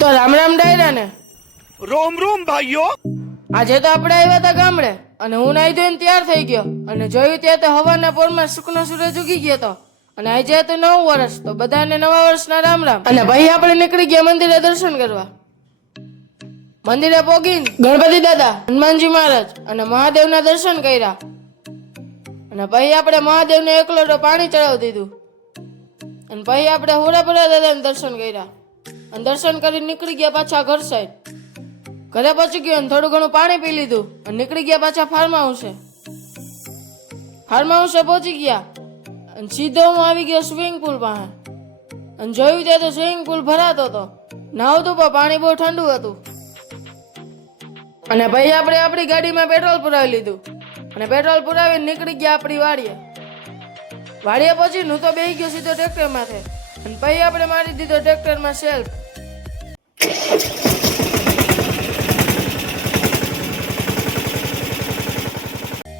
તો રામ રામ ડાયરા ને રોમ રોમ ભાઈઓ. આજે તો આપણે આવ્યા હતા ગામડે અને હું નાઈ ધોઈને તૈયાર થઈ ગયો અને જોયું ત્યાં તો હવાના પોરમાં સુકનો સૂરજ ઉગી ગયો હતો અને આજે હતું નવું વર્ષ તો બધાને નવા વર્ષના રામ રામ. અને ભાઈ આપણે નીકળી ગયા મંદિરે દર્શન કરવા. મંદિરે પોગીને ગણપતિ દાદા, હનુમાનજી મહારાજ અને મહાદેવના દર્શન કર્યા અને પછી આપણે મહાદેવને એક લોટો પાણી ચડાવી દીધું અને પછી આપણે હોરાપુરા દાદાને દર્શન કર્યા અને દર્શન કરીને નીકળી ગયા પાછા ઘર સાઈડ. ઘરે પહોંચી ગયો અને થોડું ઘણું પાણી પી લીધું અને નીકળી ગયા પાછા ફાર્મ હાઉસે. ફાર્મ હાઉસે પહોંચી ગયા અને સીધો હું આવી ગયો સ્વિમિંગ પુલ પાસે અને જોયું ત્યાં તો સ્વિમિંગ પુલ ભરાતો હતો. નાવતું પણ પાણી બહુ ઠંડુ હતું. અને ભાઈ આપણે આપણી ગાડીમાં પેટ્રોલ પુરાવી લીધું અને પેટ્રોલ પુરાવીને નીકળી ગયા આપણી વાડીએ. વાડીએ પછી હું તો બેસી ગયો સીધો ટ્રેક્ટર માથે અને પછી આપણે મારી દીધો ટ્રેક્ટરમાં સેલ્ફ.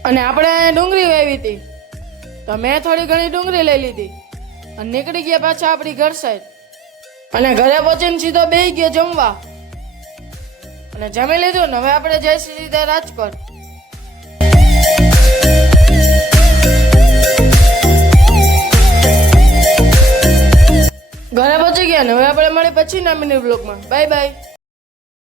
અને આપણે ડુંગળી વાવી હતી તો મેં થોડી ઘણી ડુંગળી લઈ લીધી અને નીકળી ગયા પાછા આપણી ઘર સાઈડ. અને ઘરે પહોંચીને સીધો બેસી ગયો જમવા અને જમી લીધું ને હવે આપણે જઈશું સીધા રાજકોટ. ઘરે પહોંચી ગયા ને હવે આપણે મળી પછી ના મિની બ્લોગમાં. Bye bye.